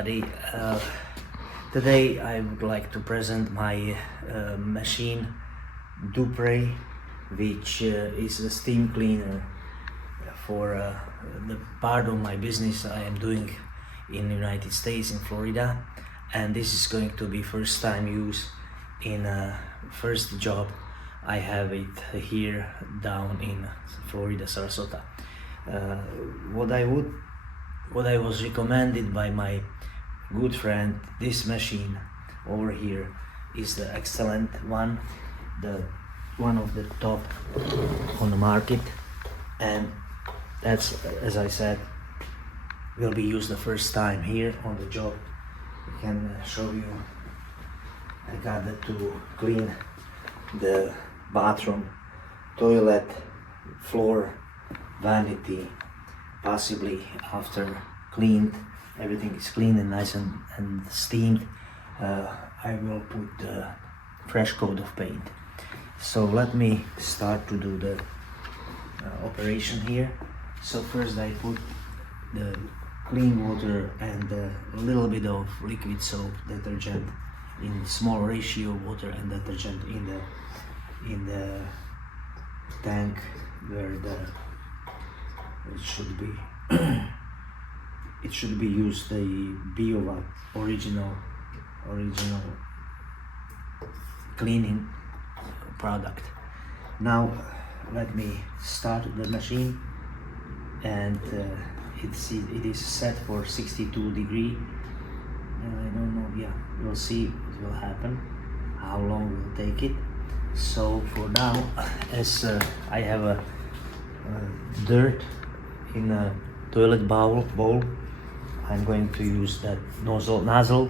everybody. Today I would like to present my machine Duprey, which is a steam cleaner for the part of my business I am doing in the United States, in Florida, and this is going to be first time use in first job. I have it here down in Florida, Sarasota. What I was recommended by my good friend, this machine over here is the excellent one, the one of the top on the market, and that's, as I said, will be used the first time here on the job. I can show you. I got it to clean the bathroom, toilet, floor, vanity. Possibly after cleaned, everything is clean and nice and steamed, I will put the fresh coat of paint. So let me start to do the operation here. So first I put the clean water and a little bit of liquid soap detergent in small ratio, water and detergent in the tank where it should be used the buildup original cleaning product. Now let me start the machine, and it is set for 62 degree, and I don't know, yeah, we'll see what will happen, how long will take it. So for now, as I have a dirt in a toilet bowl, I'm going to use that nozzle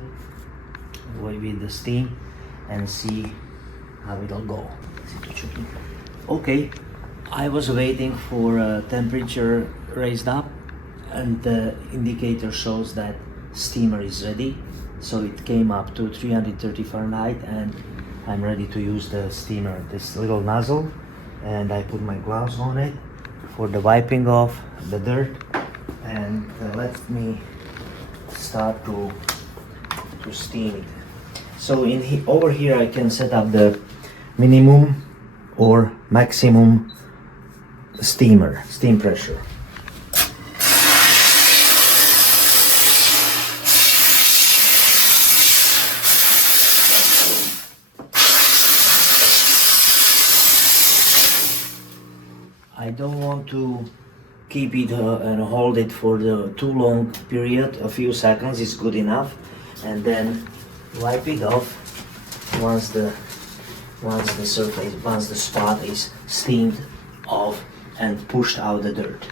with the steam and see how it'll go. Okay, I was waiting for temperature raised up, and the indicator shows that steamer is ready. So it came up to 330 Fahrenheit, and I'm ready to use the steamer, this little nozzle, and I put my gloves on it for the wiping off the dirt, and let me start to steam it. So over here I can set up the minimum or maximum steam pressure. I don't want to keep it and hold it for the too long period. A few seconds is good enough, and then wipe it off once the spot is steamed off and pushed out the dirt.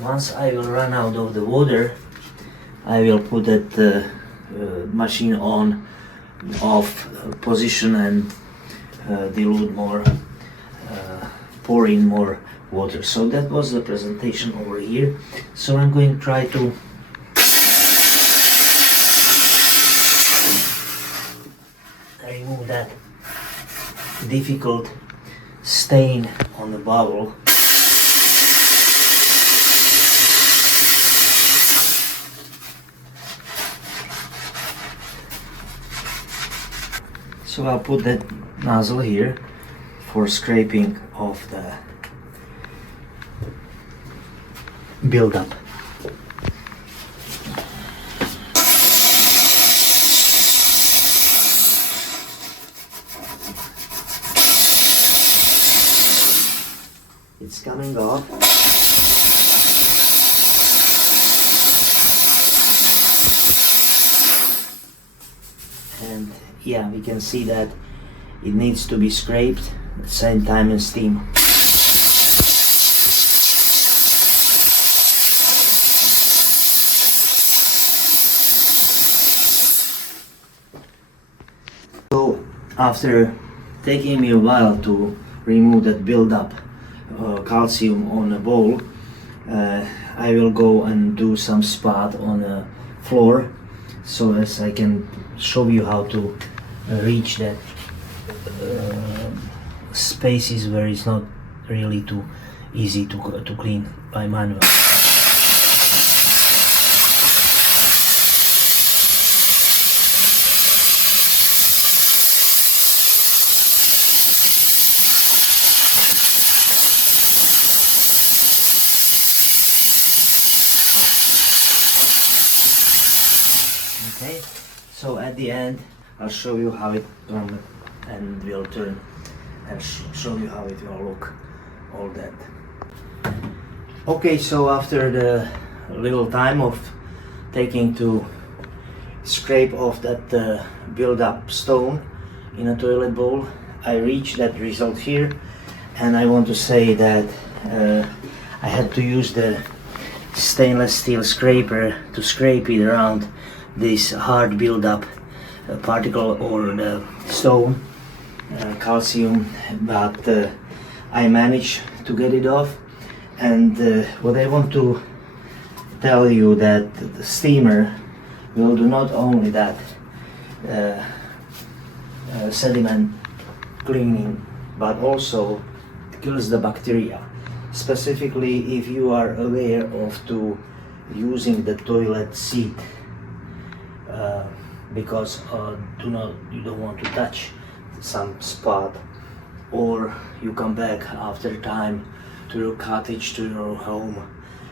Once I will run out of the water, I will put that machine on off position and dilute more, pour in more water. So that was the presentation over here. So I'm going to try to remove that difficult stain on the bubble. So I'll put that nozzle here for scraping of the buildup. It's coming off. And yeah, we can see that it needs to be scraped at the same time as steam. So after taking me a while to remove that buildup calcium on a bowl, I will go and do some spot on the floor, so as I can show you how to reach that spaces where it's not really too easy to clean by manual. Okay, so at the end I'll show you how it comes and will turn and show you how it will look, all that. Okay, so after the little time of taking to scrape off that build-up stone in a toilet bowl, I reached that result here, and I want to say that I had to use the stainless steel scraper to scrape it around this hard build-up particle or the stone, calcium, but I managed to get it off. And what I want to tell you that the steamer will do not only that sediment cleaning, but also kills the bacteria. Specifically, if you are aware of using the toilet seat, because you don't want to touch some spot, or you come back after time to your cottage, to your home,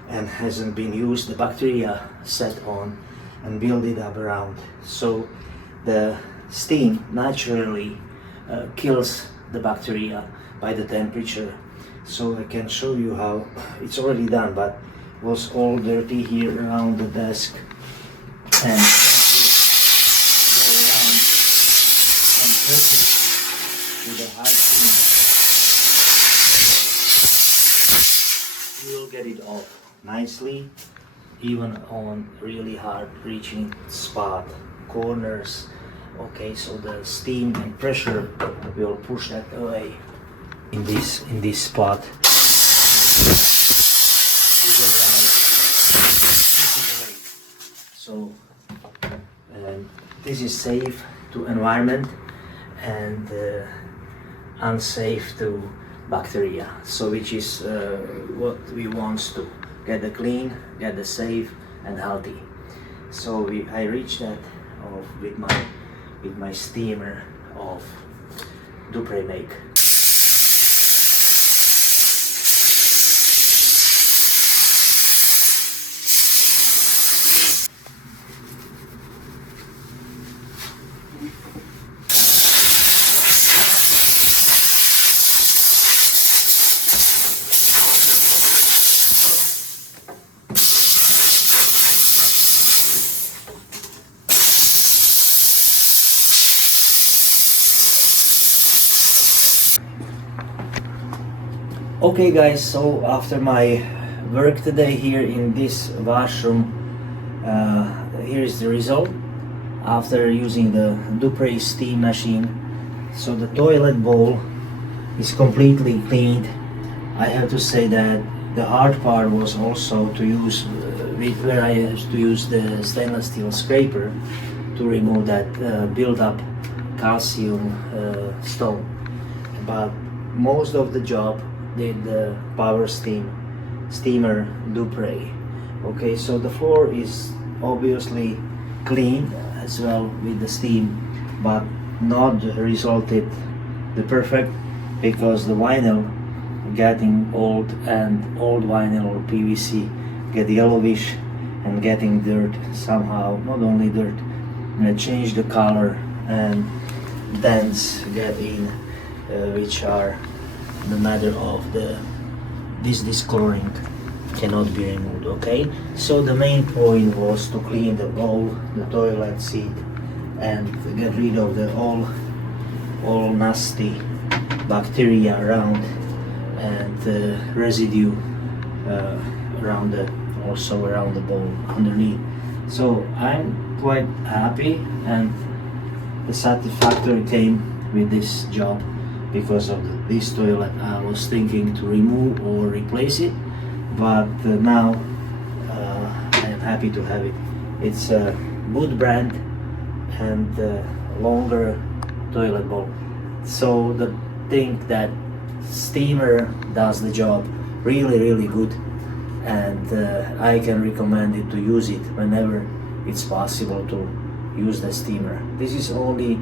and hasn't been used, the bacteria set on and build it up around. So the steam naturally kills the bacteria by the temperature. So I can show you how it's already done, but it was all dirty here around the desk, and with a high cleaner, you will get it off nicely, even on really hard reaching spot, corners. Okay, so the steam and pressure will push that away in this spot. So this is safe to environment and unsafe to bacteria, so which is what we want to get the clean, get the safe and healthy. So I reached that off with my steamer of Duprey make. Okay guys, so after my work today here in this washroom, here is the result after using the Duprey steam machine. So the toilet bowl is completely cleaned. I have to say that the hard part was also to use where I used to use the stainless steel scraper to remove that build-up calcium stone, but most of the job did the power steamer Duprey. Okay, so the floor is obviously clean as well with the steam, but not resulted the perfect, because the vinyl getting old, and old vinyl or PVC get yellowish and getting dirt somehow, not only dirt, change the color and dents get in, which are the matter of this discoloring cannot be removed. Okay, so the main point was to clean the bowl, the toilet seat, and get rid of the all nasty bacteria around, and residue around also around the bowl underneath. So I'm quite happy, and the satisfactory came with this job. Because of this toilet, I was thinking to remove or replace it, but now I am happy to have it. It's a good brand and longer toilet bowl. So the thing that steamer does the job really good, and I can recommend it to use it whenever it's possible to use the steamer. This is only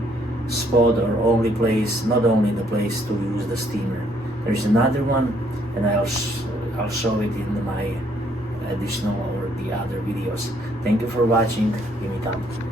spot or only place, not only the place to use the steamer. There is another one, and I'll show it in my additional or the other videos. Thank you for watching. Give me thumbs.